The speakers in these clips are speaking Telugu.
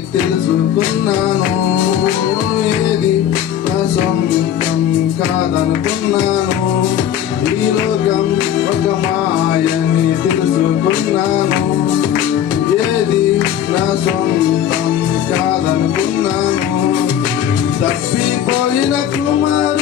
తెలుసుకున్నాను. ఏది ప్రసంగం కాదనుకున్నాను. ఈ లోకం ఒక మాయని తెలుసుకున్నాను. ఏది నా సొంతం కాదనుకున్నాను. తప్పిపోయిన కుమారు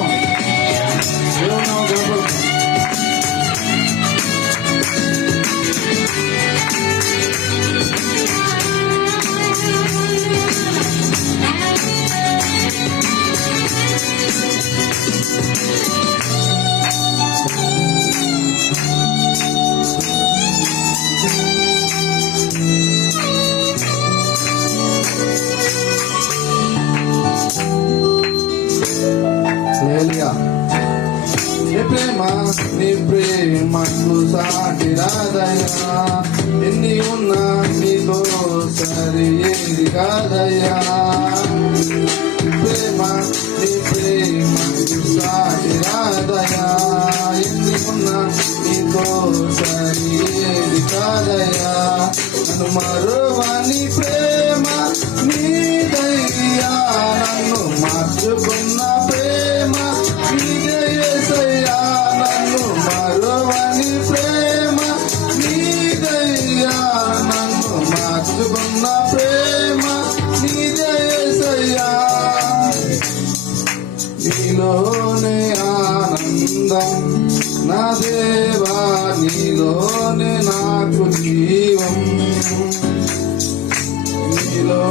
ప్రేమ నీ ప్రేమకు సాటి రాదయ్యా. ఎన్ని ఉన్నా నీతో సరి ఏది కాదయ్యా. ప్రేమ నీ ప్రేమకు సాటి రాదయ్యా. ఎన్ని ఉన్నా నీతో సరి ఏది కాదయ్యా. నన్ను మరువని ప్రేమ నీదయ్యా నన్ను మార్చుకున్నా నీలోనే నాకు జీవం. నీలో